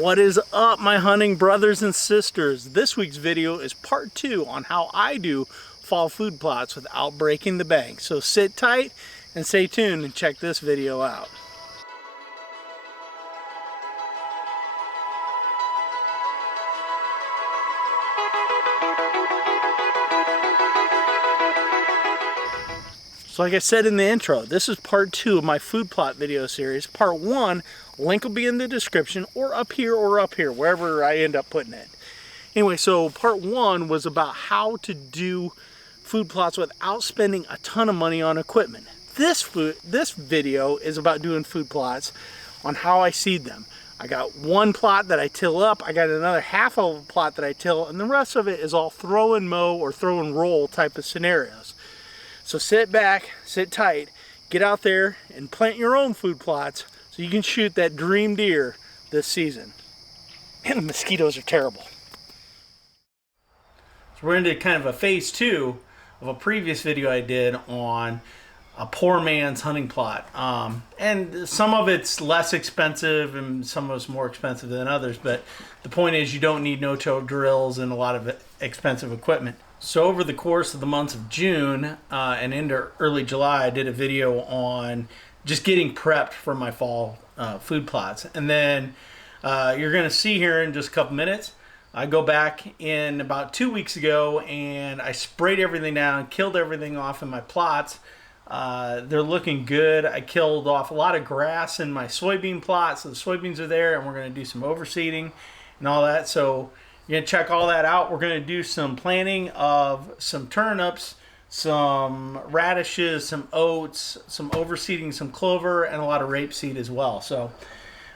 What is up, my hunting brothers and sisters? This week's video is part 2 on how I do fall food plots without breaking the bank. So sit tight and stay tuned and check this video out. So like I said in the intro, this is part 2 of my food plot video series. Part 1, link will be in the description or up here, wherever I end up putting it. Anyway, so part 1 was about how to do food plots without spending a ton of money on equipment. This video is about doing food plots on how I seed them. I got one plot that I till up, I got another half of a plot that I till, and the rest of it is all throw and mow or throw and roll type of scenarios. So sit back, sit tight, get out there and plant your own food plots so you can shoot that dream deer this season. And the mosquitoes are terrible. So we're into kind of a phase 2 of a previous video I did on a poor man's hunting plot. And some of it's less expensive and some of it's more expensive than others, but the point is you don't need no-till drills and a lot of expensive equipment. So over the course of the months of June and into early July, I did a video on just getting prepped for my fall food plots. And then you're going to see here in just a couple minutes, I go back in about 2 weeks ago and I sprayed everything down, killed everything off in my plots. They're looking good. I killed off a lot of grass in my soybean plot, so the soybeans are there, and we're going to do some overseeding and all that. So you're going to check all that out. We're going to do some planting of some turnips, some radishes, some oats, some overseeding, some clover, and a lot of rapeseed as well. So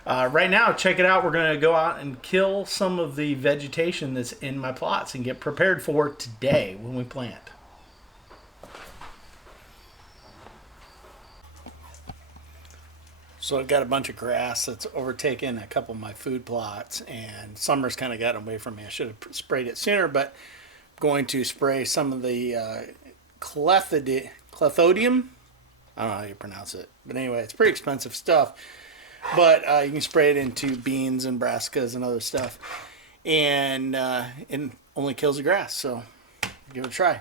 right now, check it out. We're going to go out and kill some of the vegetation that's in my plots and get prepared for it today when we plant. So I've got a bunch of grass that's overtaken a couple of my food plots, and summer's kind of gotten away from me. I should have sprayed it sooner, but I'm going to spray some of the clethodium. I don't know how you pronounce it, but anyway, it's pretty expensive stuff. But you can spray it into beans and brassicas and other stuff, and it only kills the grass. So give it a try.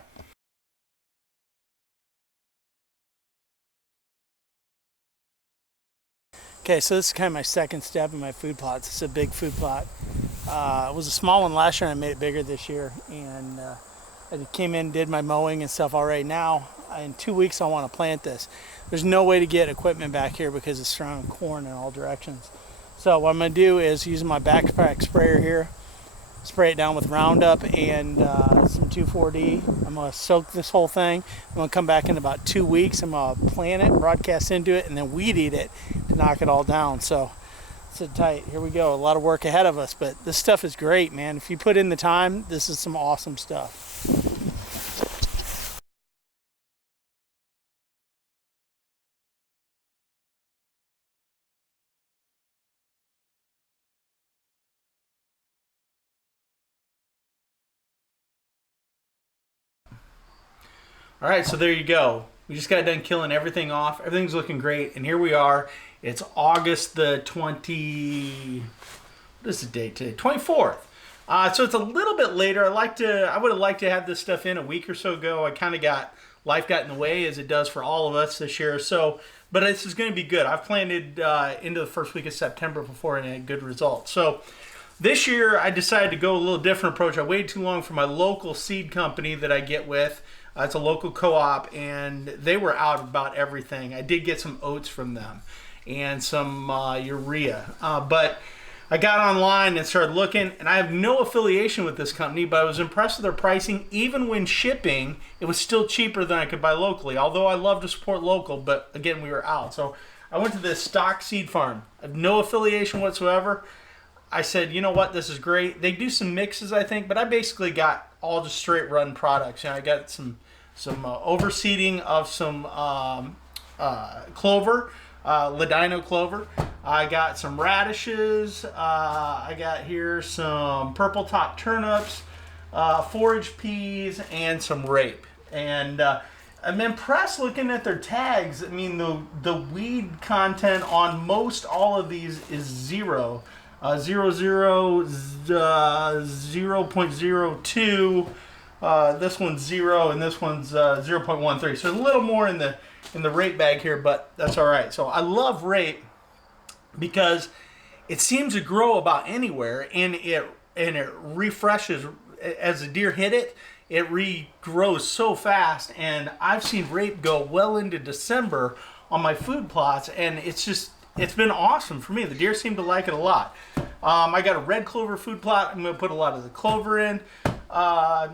Okay, so this is kind of my second step in my food plots. It's a big food plot. It was a small one last year and I made it bigger this year. And I came in, did my mowing and stuff already. Now, in 2 weeks, I want to plant this. There's no way to get equipment back here because it's surrounding corn in all directions. So what I'm going to do is use my backpack sprayer here, spray it down with Roundup and some 2,4-D. I'm going to soak this whole thing. I'm going to come back in about 2 weeks. I'm going to plant it, broadcast into it, and then weed eat it to knock it all down. So sit tight. Here we go. A lot of work ahead of us, but this stuff is great, man. If you put in the time, this is some awesome stuff. All right, so there you go. We just got done killing everything off. Everything's looking great, and here we are. It's August the what is the date today? 24th. So it's a little bit later. I would have liked to have this stuff in a week or so ago. Life got in the way, as it does for all of us this year. So, but this is going to be good. I've planted into the first week of September before and had good results. So this year I decided to go a little different approach. I waited too long for my local seed company that I get with. It's a local co-op, and they were out about everything. I did get some oats from them and some urea. But I got online and started looking, and I have no affiliation with this company, but I was impressed with their pricing. Even when shipping, it was still cheaper than I could buy locally, although I love to support local, but again, we were out. So I went to this stock seed farm. I have no affiliation whatsoever. I said, you know what, this is great. They do some mixes, I think, but I basically got all just straight run products. I got some overseeding of some clover, ladino clover. I got some radishes. I got here some purple top turnips, forage peas, and some rape. And I'm impressed looking at their tags. I mean, the weed content on most all of these is 0. 0.02. This one's 0, and this one's 0.13. So a little more in the rape bag here, but that's all right. So I love rape because it seems to grow about anywhere, and it refreshes as the deer hit it. It regrows so fast, and I've seen rape go well into December on my food plots, and it's been awesome for me. The deer seem to like it a lot. I got a red clover food plot. I'm going to put a lot of the clover in. Yeah,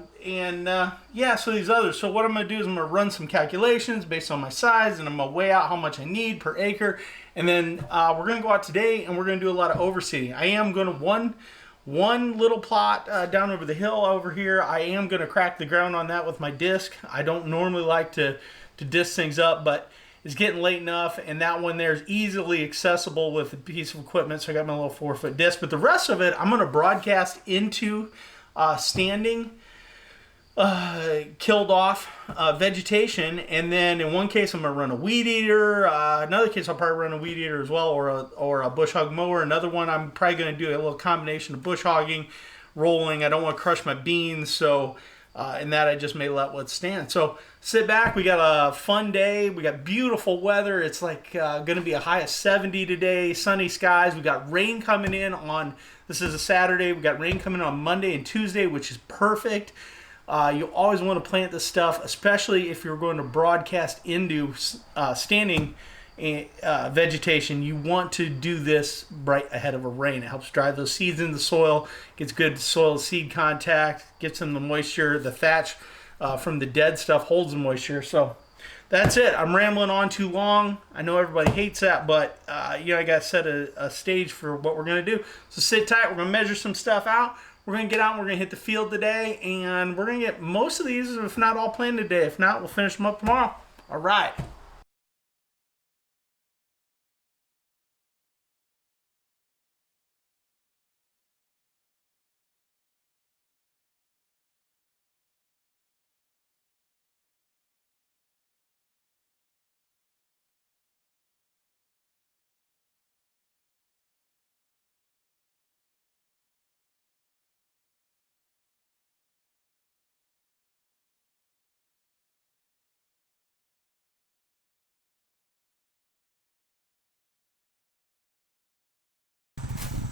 so these others. So what I'm going to do is I'm going to run some calculations based on my size, and I'm going to weigh out how much I need per acre. And then we're going to go out today, and we're going to do a lot of overseeding. I am going to one little plot down over the hill over here. I am going to crack the ground on that with my disc. I don't normally like to disc things up, but it's getting late enough, and that one there is easily accessible with a piece of equipment, so I got my little 4-foot disc. But the rest of it, I'm going to broadcast into standing, killed off vegetation, and then in one case I'm going to run a weed eater, another case I'll probably run a weed eater as well, or a bush hog mower. Another one I'm probably going to do a little combination of bush hogging, rolling. I don't want to crush my beans, so and that I just may let what stand. So sit back. We got a fun day. We got beautiful weather. It's like going to be a high of 70 today. Sunny skies. We got rain coming in on, this is a Saturday. We got rain coming in on Monday and Tuesday, which is perfect. You always want to plant this stuff, especially if you're going to broadcast into standing vegetation. You want to do this right ahead of a rain. It helps drive those seeds in the soil, gets good soil seed contact, gets them the moisture. The thatch from the dead stuff holds the moisture. So that's it. I'm rambling on too long. I know everybody hates that, but I got to set a stage for what we're going to do. So sit tight. We're going to measure some stuff out. We're going to get out and we're going to hit the field today, and we're going to get most of these, if not all, planted today. If not, we'll finish them up tomorrow. All right.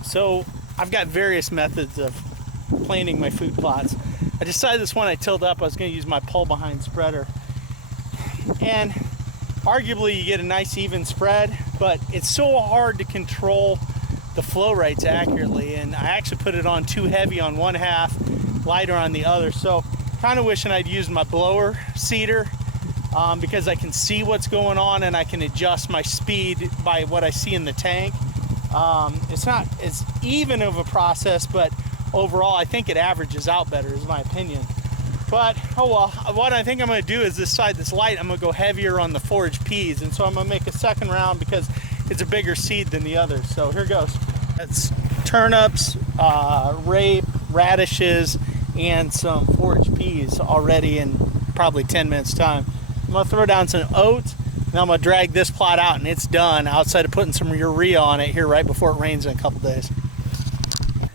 So I've got various methods of planting my food plots. I decided this one I tilled up, I was going to use my pull behind spreader. And arguably you get a nice even spread, but it's so hard to control the flow rates accurately. And I actually put it on too heavy on one half, lighter on the other. So kind of wishing I'd used my blower seeder because I can see what's going on and I can adjust my speed by what I see in the tank. It's not as even of a process, but overall I think it averages out better is my opinion. But oh well, what I think I'm going to do is this side that's light, I'm going to go heavier on the forage peas, and so I'm going to make a second round because it's a bigger seed than the others. So here goes. That's turnips, rape, radishes, and some forage peas already in probably 10 minutes time. I'm going to throw down some oats. Now I'm going to drag this plot out, and it's done outside of putting some urea on it here right before it rains in a couple days.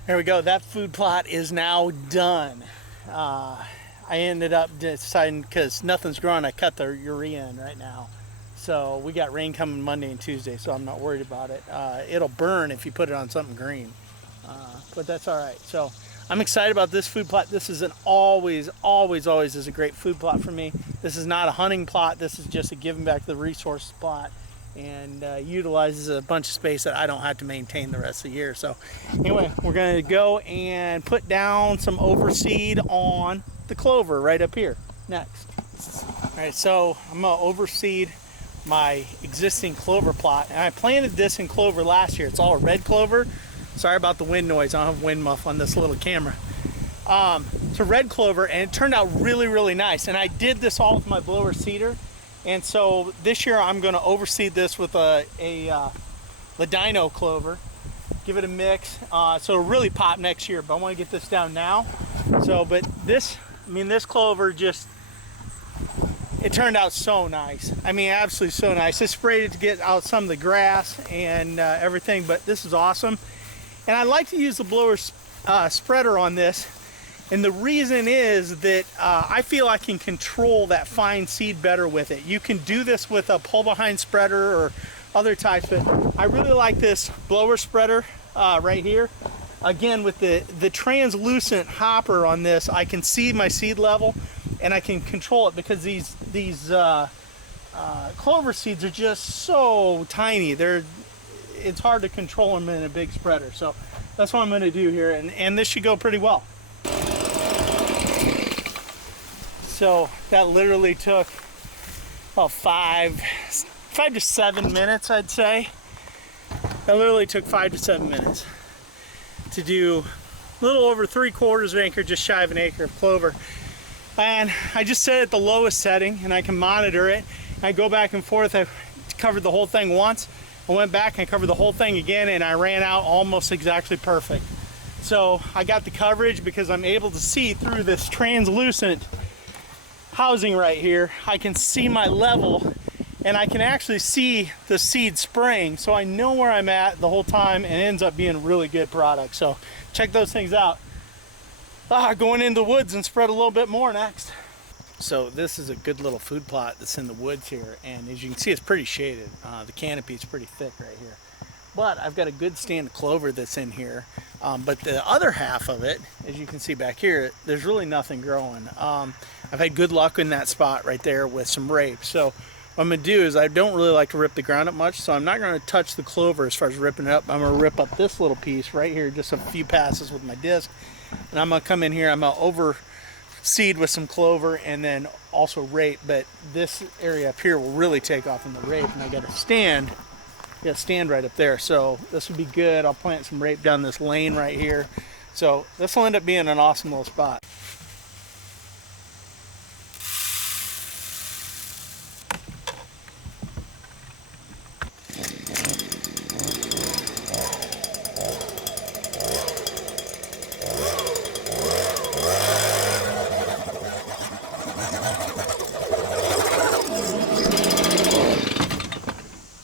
There we go. That food plot is now done. I ended up deciding, because nothing's growing, I cut the urea in right now. So we got rain coming Monday and Tuesday, so I'm not worried about it. It'll burn if you put it on something green, but that's all right. So I'm excited about this food plot. This is an always is a great food plot for me. This is not a hunting plot. This is just a giving back the resource plot, and utilizes a bunch of space that I don't have to maintain the rest of the year. So anyway, we're going to go and put down some overseed on the clover right up here next. All right, so I'm going to overseed my existing clover plot, and I planted this in clover last year. It's all red clover. Sorry about the wind noise. I don't have wind muff on this little camera. It's a red clover, and it turned out really nice. And I did this all with my blower seeder. And so this year I'm going to overseed this with a Ladino clover. Give it a mix. So it'll really pop next year. But I want to get this down now. So, but this clover just, it turned out so nice. I mean, absolutely so nice. I sprayed it to get out some of the grass and everything, but this is awesome. And I like to use the blower spreader on this, and the reason is that I feel I can control that fine seed better with it. You can do this with a pull behind spreader or other types, but I really like this blower spreader right here. Again, with the translucent hopper on this, I can see my seed level and I can control it, because these clover seeds are just so tiny. It's hard to control them in a big spreader. So that's what I'm going to do here, and this should go pretty well. So that literally took about 5 to 7 minutes, I'd say. That literally took 5 to 7 minutes to do a little over 3/4 of an acre, just shy of an acre of clover. And I just set it at the lowest setting, and I can monitor it. I go back and forth. I covered the whole thing once. I went back and I covered the whole thing again, and I ran out almost exactly perfect. So I got the coverage because I'm able to see through this translucent housing right here. I can see my level, and I can actually see the seed spraying, so I know where I'm at the whole time, and it ends up being a really good product. So check those things out. Going into the woods and spread a little bit more next. So this is a good little food plot that's in the woods here, and as you can see, it's pretty shaded. The canopy is pretty thick right here, but I've got a good stand of clover that's in here. But the other half of it, as you can see back here, there's really nothing growing. I've had good luck in that spot right there with some rape. So what I'm going to do is, I don't really like to rip the ground up much, so I'm not going to touch the clover as far as ripping it up. I'm going to rip up this little piece right here, just a few passes with my disc, and I'm going to come in here, I'm going to overseed with some clover and then also rape. But this area up here will really take off in the rape, and I got a stand right up there, so this would be good. I'll plant some rape down this lane right here, so this will end up being an awesome little spot.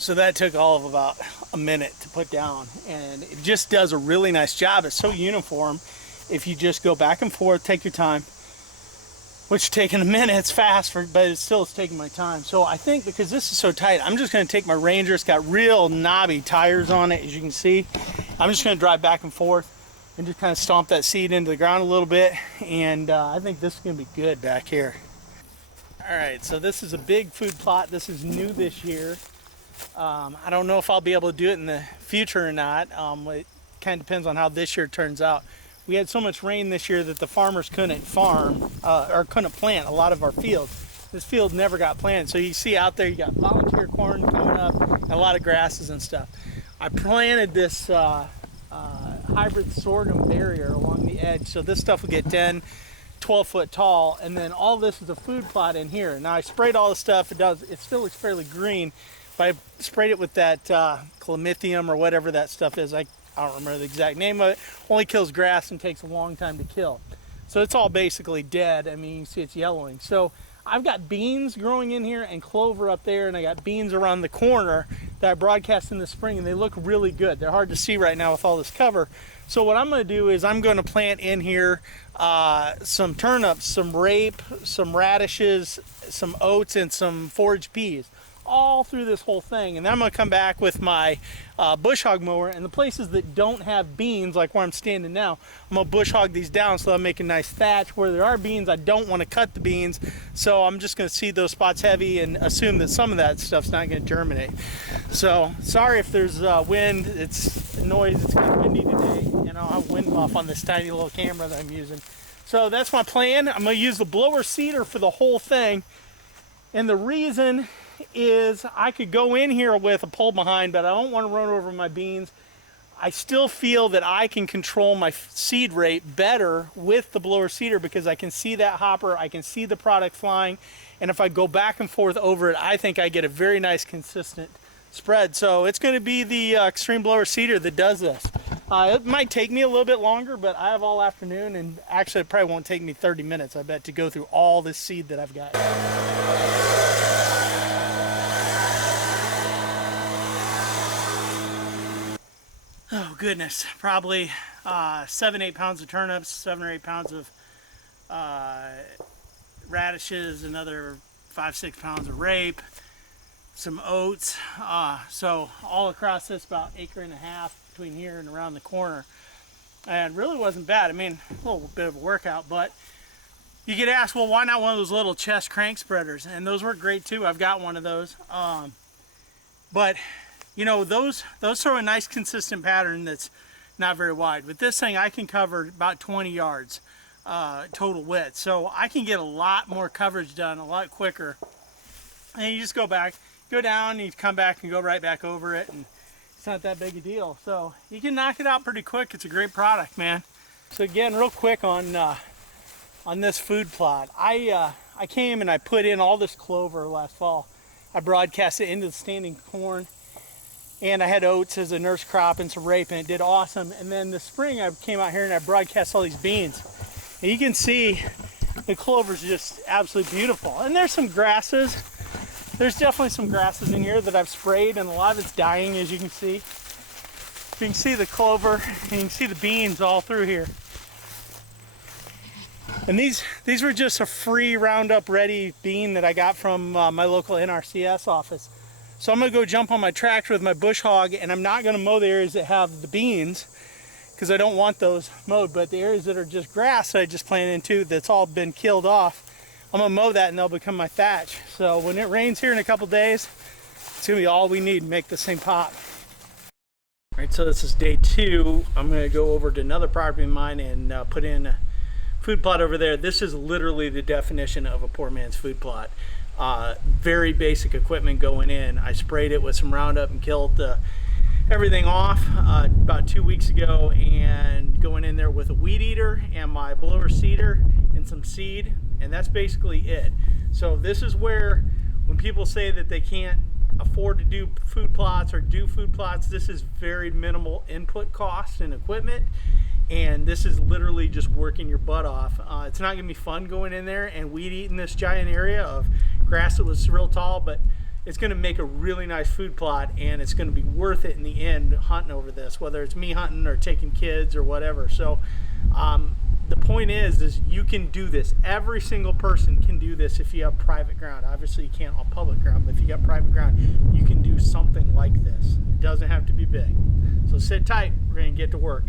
So that took all of about a minute to put down, and it just does a really nice job. It's so uniform. If you just go back and forth, take your time, which taking a minute, it's fast, but it's taking my time. So I think because this is so tight, I'm just going to take my Ranger. It's got real knobby tires on it, as you can see. I'm just going to drive back and forth and just kind of stomp that seed into the ground a little bit, and I think this is going to be good back here. All right, so this is a big food plot. This is new this year. I don't know if I'll be able to do it in the future or not. It kind of depends on how this year turns out. We had so much rain this year that the farmers couldn't farm or couldn't plant a lot of our fields. This field never got planted. So you see out there, you got volunteer corn coming up and a lot of grasses and stuff. I planted this hybrid sorghum barrier along the edge, so this stuff will get 10, 12 foot tall, and then all this is a food plot in here. Now I sprayed all the stuff. It still looks fairly green. I sprayed it with that clemithium or whatever that stuff is. I don't remember the exact name of it. Only kills grass and takes a long time to kill. So it's all basically dead. I mean, you can see it's yellowing. So I've got beans growing in here and clover up there, and I got beans around the corner that I broadcast in the spring, and they look really good. They're hard to see right now with all this cover. So what I'm going to do is I'm going to plant in here some turnips, some rape, some radishes, some oats, and some forage peas, all through this whole thing. And then I'm going to come back with my bush hog mower, and the places that don't have beans, like where I'm standing now, I'm going to bush hog these down so I'm making nice thatch. Where there are beans, I don't want to cut the beans, so I'm just going to seed those spots heavy and assume that some of that stuff's not going to germinate. So sorry if there's wind. It's noise. It's kind of windy today. You know, I have wind muff on this tiny little camera that I'm using. So that's my plan. I'm going to use the blower seeder for the whole thing, and the reason is I could go in here with a pull behind, but I don't want to run over my beans. I still feel that I can control my seed rate better with the blower seeder because I can see that hopper, I can see the product flying, and if I go back and forth over it, I think I get a very nice consistent spread. So it's going to be the Extreme Blower Seeder that does this. It might take me a little bit longer, but I have all afternoon, and actually it probably won't take me 30 minutes, I bet, to go through all this seed that I've got. Oh goodness, probably 7-8 pounds of turnips, 7 or 8 pounds of radishes, another 5-6 pounds of rape, some oats. So all across this about 1.5 acres between here and around the corner. And really wasn't bad. I mean, a little bit of a workout, but you get asked, well, why not one of those little chest crank spreaders? And those work great too. I've got one of those. But you know, those throw a nice consistent pattern that's not very wide. With this thing, I can cover about 20 yards total width. So I can get a lot more coverage done a lot quicker. And you just go back, go down, and you come back and go right back over it, and it's not that big a deal. So you can knock it out pretty quick. It's a great product, man. So again, real quick on this food plot. I came and I put in all this clover last fall. I broadcast it into the standing corn, and I had oats as a nurse crop and some rape, and it did awesome. And then this spring I came out here and I broadcast all these beans. And you can see the clover's just absolutely beautiful. And there's some grasses. There's definitely some grasses in here that I've sprayed, and a lot of it's dying, as you can see. You can see the clover, and you can see the beans all through here. And these were just a free Roundup Ready bean that I got from my local NRCS office. So I'm going to go jump on my tractor with my bush hog, and I'm not going to mow the areas that have the beans because I don't want those mowed. But the areas that are just grass that I just planted into, that's all been killed off, I'm going to mow that and they'll become my thatch. So when it rains here in a couple days, it's going to be all we need to make this thing pop. All right, so this is day 2. I'm going to go over to another property of mine and put in a food plot over there. This is literally the definition of a poor man's food plot. Very basic equipment going in. I sprayed it with some Roundup and killed everything off about 2 weeks ago, and going in there with a weed eater and my blower seeder and some seed, and that's basically it. So this is where, when people say that they can't afford to do food plots or do food plots, this is very minimal input cost and equipment, and this is literally just working your butt off. It's not gonna be fun going in there and weed eating this giant area of grass that was real tall, but it's gonna make a really nice food plot, and it's gonna be worth it in the end hunting over this, whether it's me hunting or taking kids or whatever. So the point is you can do this. Every single person can do this if you have private ground. Obviously you can't on public ground, but if you got private ground, you can do something like this. It doesn't have to be big. So sit tight, we're gonna get to work.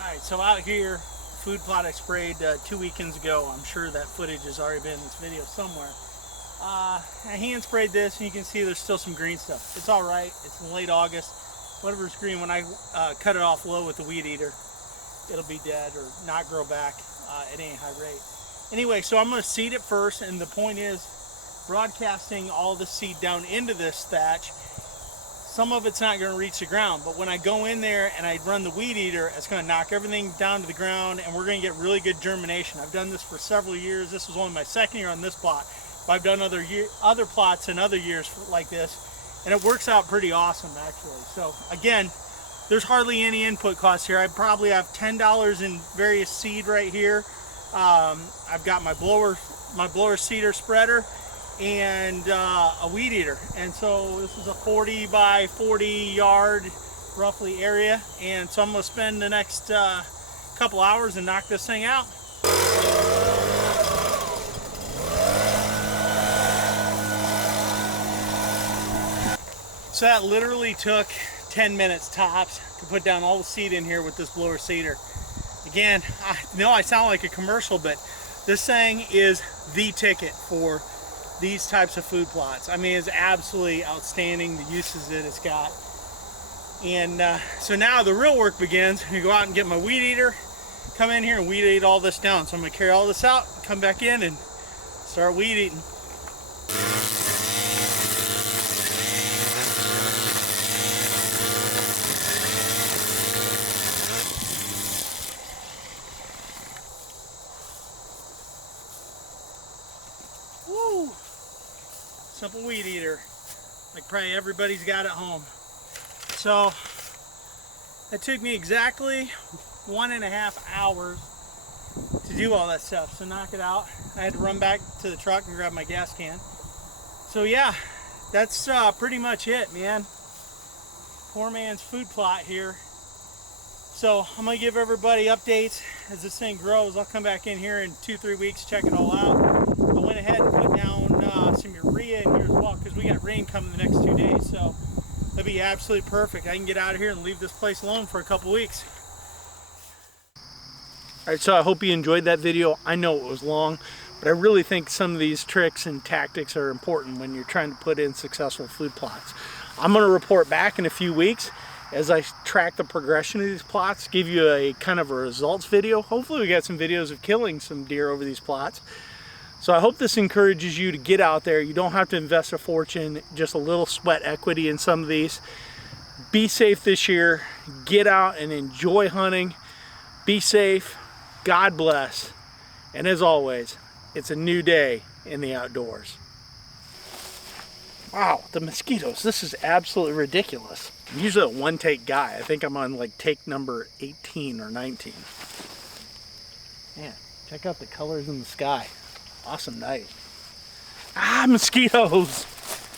Alright, so out here, food plot I sprayed 2 weekends ago. I'm sure that footage has already been in this video somewhere. I hand sprayed this, and you can see there's still some green stuff. It's alright, it's in late August. Whatever's green, when I cut it off low with the weed eater, it'll be dead or not grow back at any high rate. Anyway, so I'm going to seed it first, and the point is broadcasting all the seed down into this thatch. Some of it's not going to reach the ground, but when I go in there and I run the weed eater, it's going to knock everything down to the ground, and we're going to get really good germination. I've done this for several years. This was only my second year on this plot, but I've done other plots in other years like this, and it works out pretty awesome actually. So again, there's hardly any input costs here. I probably have $10 in various seed right here. I've got my blower seeder spreader, and a weed eater. And so this is a 40 by 40 yard roughly area. And so I'm gonna spend the next couple hours and knock this thing out. So that literally took 10 minutes tops to put down all the seed in here with this blower seeder. Again, I know I sound like a commercial, but this thing is the ticket for these types of food plots. I mean, it's absolutely outstanding, the uses that it's got. And so now the real work begins. I go out and get my weed eater, come in here and weed eat all this down. So I'm gonna carry all this out, come back in and start weed eating. Woo! Simple weed eater, like probably everybody's got at home. So it took me exactly 1.5 hours to do all that stuff. So knock it out. I had to run back to the truck and grab my gas can. So yeah, that's pretty much it, man. Poor man's food plot here. So I'm gonna give everybody updates as this thing grows. I'll come back in here in 2-3 weeks, check it all out. I went ahead and put down some urea in here as well because we got rain coming the next 2 days. So that'd be absolutely perfect. I can get out of here and leave this place alone for a couple weeks. All right, so I hope you enjoyed that video. I know it was long, but I really think some of these tricks and tactics are important when you're trying to put in successful food plots. I'm gonna report back in a few weeks as I track the progression of these plots, give you a kind of a results video. Hopefully we got some videos of killing some deer over these plots. So I hope this encourages you to get out there. You don't have to invest a fortune, just a little sweat equity in some of these. Be safe this year. Get out and enjoy hunting. Be safe. God bless. And as always, it's a new day in the outdoors. Wow, the mosquitoes. This is absolutely ridiculous. I'm usually a one-take guy. I think I'm on like take number 18 or 19. Man, check out the colors in the sky. Awesome night. Ah, mosquitoes!